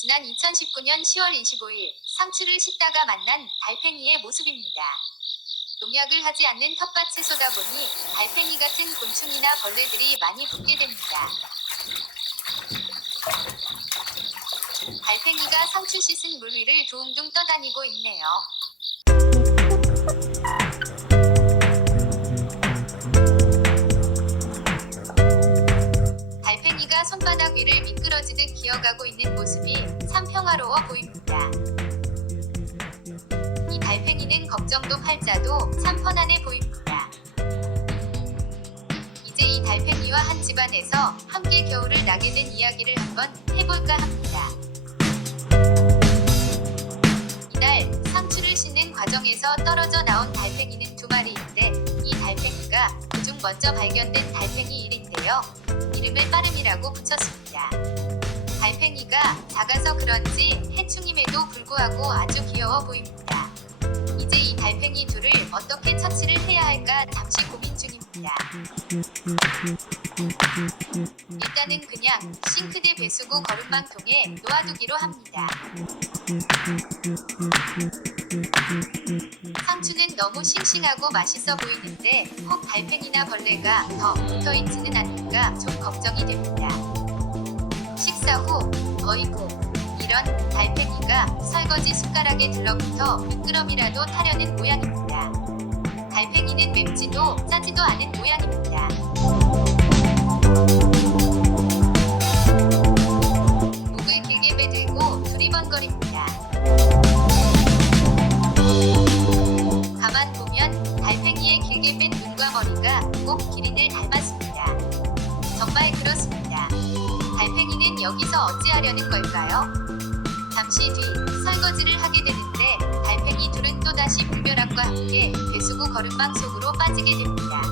지난 2019년 10월 25일 상추를 씻다가 만난 달팽이의 모습입니다. 농약을 하지 않는 텃밭에 쏟아 보니 달팽이 같은 곤충이나 벌레들이 많이 붙게 됩니다. 달팽이가 상추 씻은 물 위를 둥둥 떠다니고 있네요. 달팽이가 손바닥 위를 미끄러지듯 기어가고 있는 모습이 참 평화로워 보입니다. 이 달팽이는 걱정도 팔자도 참 편안해 보입니다. 이제 이 달팽이와 한 집안에서 함께 겨울을 나게 된 이야기를 한번 해볼까 합니다. 이달 상추를 씻는 과정에서 떨어져 나온 달팽이는 2마리인데 이 달팽이가 그중 먼저 발견된 달팽이 1인데요. 이름을 빠름이라고 붙였습니다. 달팽이가 작아서 그런지 해충임에도 불구하고 아주 귀여워 보입니다. 이제 이 달팽이 둘을 어떻게 처치를 해야 할까 잠시 고민 중입니다. 일단은 그냥 싱크대 배수구 거름망통에 놓아두기로 합니다. 상추는 너무 싱싱하고 맛있어 보이는데 혹 달팽이나 벌레가 더 붙어있지는 않을까 좀 걱정이 됩니다. 식사 후 어이구 이런 달팽이가 설거지 숟가락에 들러붙어 미끄럼이라도 타려는 모양입니다. 달팽이는 맵지도 짜지도 않은 모양입니다. 목을 길게 매들고 두리번거립니다. 가만 보면 달팽이의 길게 뺀 눈과 머리가 꼭 기린을 닮았습니다. 정말 그렇습니다. 달팽이는 여기서 어찌하려는 걸까요? 잠시 뒤 설거지를 하게 되는데 달팽이 둘은 또다시 물벼락과 함께 배수구 거름망 속으로 빠지게 됩니다.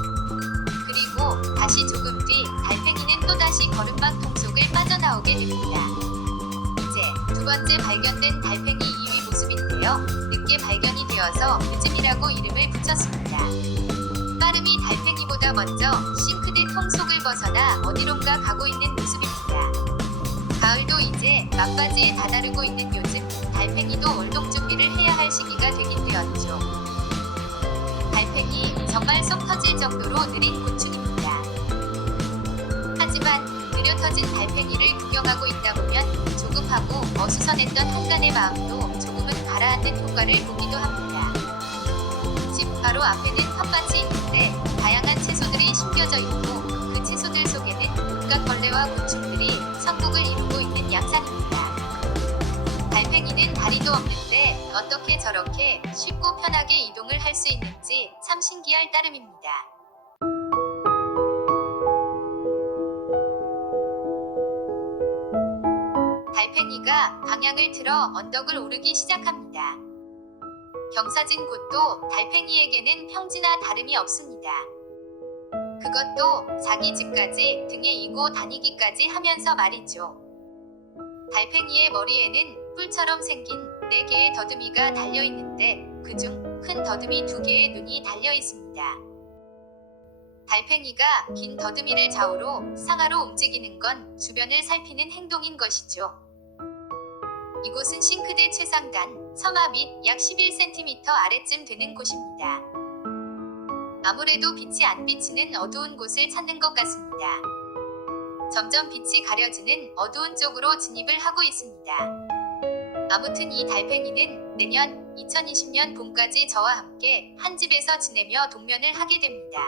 그리고 다시 조금 뒤 달팽이는 또다시 거름망통 속을 빠져나오게 됩니다. 이제 두 번째 발견된 달팽이 2위 모습인데요. 늦게 발견이 되어서 늦음이라고 이름을 붙였습니다. 빠름이 달팽이보다 먼저 싱크대 통 속을 벗어나 어디론가 가고 있는 모습입니다. 가을도 이제 막바지에 다다르고 있는 요즘 달팽이도 월동 준비를 해야 할 시기가 되긴 되었죠. 달팽이 정말 속 터질 정도로 느린 곤충입니다. 하지만 느려 터진 달팽이를 구경하고 있다 보면 조급하고 어수선했던 한간의 마음도 조금은 가라앉는 효과를 보기도 합니다. 집 바로 앞에는 텃밭이 있는데 다양한 채소들이 심겨져 있고 그 채소들 속에는 온갖 벌레와 곤충들이 천국을 이루고 있는 양상입니다. 달팽이는 다리도 없는데 어떻게 저렇게 쉽고 편하게 이동을 할 수 있는지 참 신기할 따름입니다. 달팽이가 방향을 틀어 언덕을 오르기 시작합니다. 경사진 곳도 달팽이에게는 평지나 다름이 없습니다. 그것도 자기 집까지 등에 이고 다니기까지 하면서 말이죠. 달팽이의 머리에는 뿔처럼 생긴 4개의 더듬이가 달려있는데 그중 큰 더듬이 2개의 눈이 달려있습니다. 달팽이가 긴 더듬이를 좌우로 상하로 움직이는 건 주변을 살피는 행동인 것이죠. 이곳은 싱크대 최상단 서마 밑 약 11cm 아래쯤 되는 곳입니다. 아무래도 빛이 안 비치는 어두운 곳을 찾는 것 같습니다. 점점 빛이 가려지는 어두운 쪽으로 진입을 하고 있습니다. 아무튼 이 달팽이는 내년 2020년 봄까지 저와 함께 한 집에서 지내며 동면을 하게 됩니다.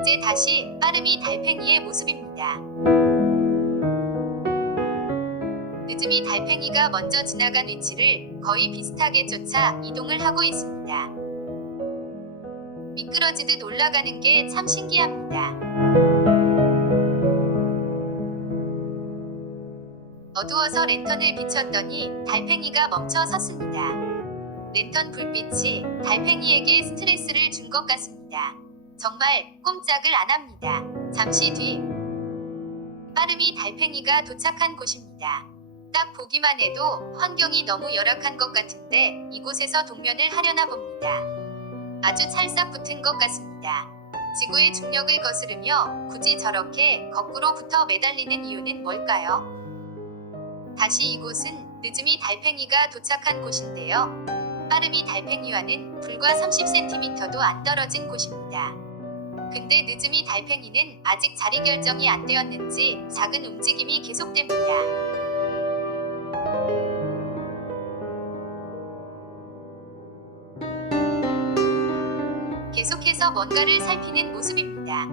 이제 다시 빠름이 달팽이의 모습입니다. 늦음이 달팽이가 먼저 지나간 위치를 거의 비슷하게 쫓아 이동을 하고 있습니다. 미끄러지듯 올라가는 게 참 신기합니다. 어두워서 랜턴을 비췄더니 달팽이가 멈춰 섰습니다. 랜턴 불빛이 달팽이에게 스트레스를 준 것 같습니다. 정말 꼼짝을 안 합니다. 잠시 뒤 빠름이 달팽이가 도착한 곳입니다. 딱 보기만 해도 환경이 너무 열악한 것 같은데 이곳에서 동면을 하려나 봅니다. 아주 찰싹 붙은 것 같습니다. 지구의 중력을 거스르며 굳이 저렇게 거꾸로 붙어 매달리는 이유는 뭘까요? 다시 이곳은 늦음이 달팽이가 도착한 곳인데요. 빠름이 달팽이와는 불과 30cm도 안 떨어진 곳입니다. 근데 늦음이 달팽이는 아직 자리 결정이 안 되었는지 작은 움직임이 계속됩니다. 계속해서 뭔가를 살피는 모습입니다.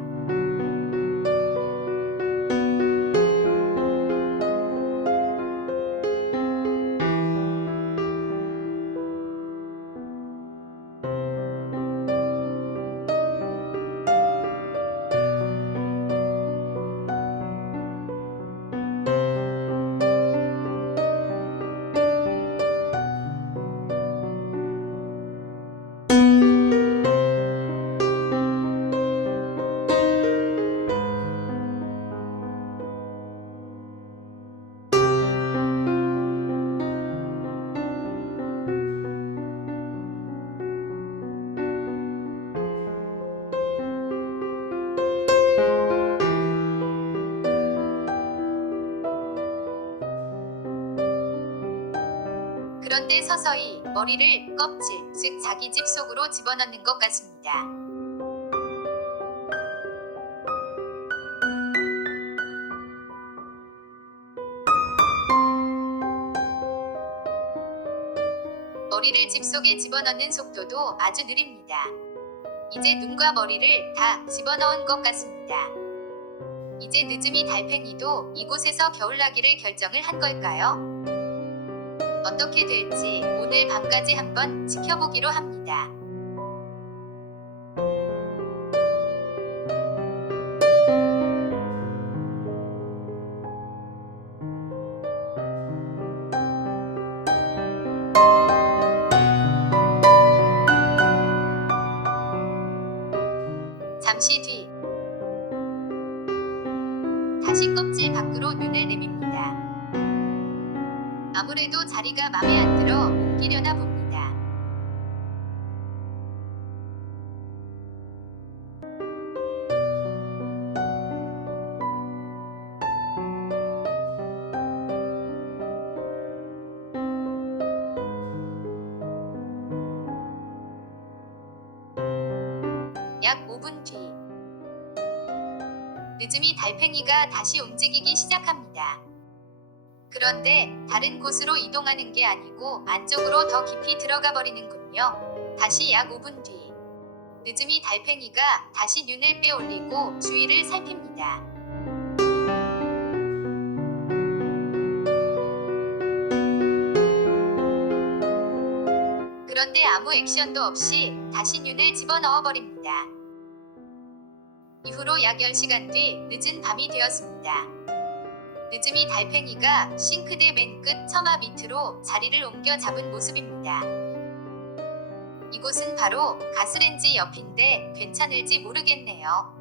그런데 서서히 머리를 껍질, 즉 자기 집 속으로 집어넣는 것 같습니다. 머리를 집 속에 집어넣는 속도도 아주 느립니다. 이제 눈과 머리를 다 집어넣은 것 같습니다. 이제 늦음이 달팽이도 이곳에서 겨울나기를 결정을 한 걸까요? 어떻게 될지 오늘 밤까지 한번 지켜보기로 합니다. 잠시 뒤 다시 껍질 밖으로 눈을 내밉니다. 아무래도 자리가 맘에 안 들어 옮기려나 봅니다. 약 5분 뒤 늦음이 달팽이가 다시 움직이기 시작합니다. 그런데 다른 곳으로 이동하는 게 아니고 안쪽으로 더 깊이 들어가 버리는군요. 다시 약 5분 뒤 늦음이 달팽이가 다시 눈을 빼올리고 주위를 살핍니다. 그런데 아무 액션도 없이 다시 눈을 집어넣어 버립니다. 이후로 약 10시간 뒤 늦은 밤이 되었습니다. 늦음이 달팽이가 싱크대 맨 끝 처마 밑으로 자리를 옮겨 잡은 모습입니다. 이곳은 바로 가스렌지 옆인데 괜찮을지 모르겠네요.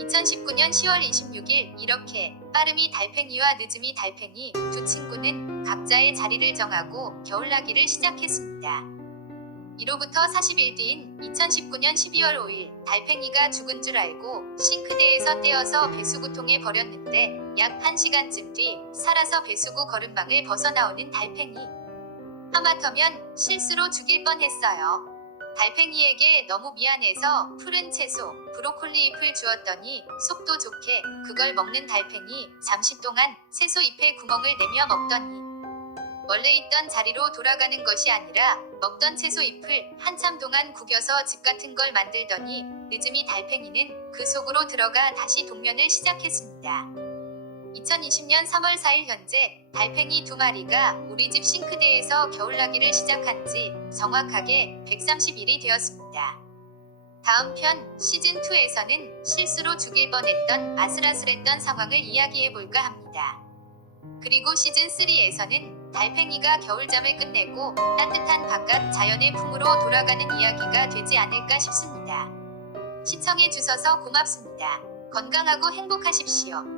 2019년 10월 26일 이렇게 빠름이 달팽이와 늦음이 달팽이 두 친구는 각자의 자리를 정하고 겨울나기를 시작했습니다. 이로부터 40일 뒤인 2019년 12월 5일 달팽이가 죽은 줄 알고 싱크대에서 떼어서 배수구통에 버렸는데 약 1시간쯤 뒤 살아서 배수구 거름망을 벗어나오는 달팽이. 하마터면 실수로 죽일 뻔했어요. 달팽이에게 너무 미안해서 푸른 채소, 브로콜리 잎을 주었더니 속도 좋게 그걸 먹는 달팽이 잠시 동안 채소 잎에 구멍을 내며 먹더니 원래 있던 자리로 돌아가는 것이 아니라 먹던 채소 잎을 한참 동안 구겨서 집 같은 걸 만들더니 늦음이 달팽이는 그 속으로 들어가 다시 동면을 시작했습니다. 2020년 3월 4일 현재 달팽이 2마리가 우리 집 싱크대에서 겨울나기를 시작한 지 정확하게 130일이 되었습니다. 다음 편 시즌2에서는 실수로 죽일 뻔했던 아슬아슬했던 상황을 이야기해볼까 합니다. 그리고 시즌3에서는 달팽이가 겨울잠을 끝내고 따뜻한 바깥 자연의 품으로 돌아가는 이야기가 되지 않을까 싶습니다. 시청해주셔서 고맙습니다. 건강하고 행복하십시오.